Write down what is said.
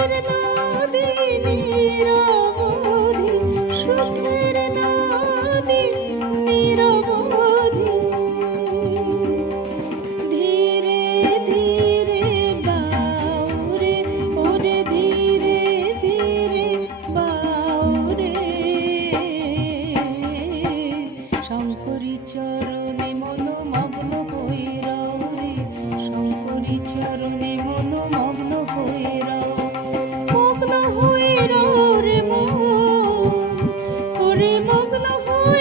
ஒரு Nó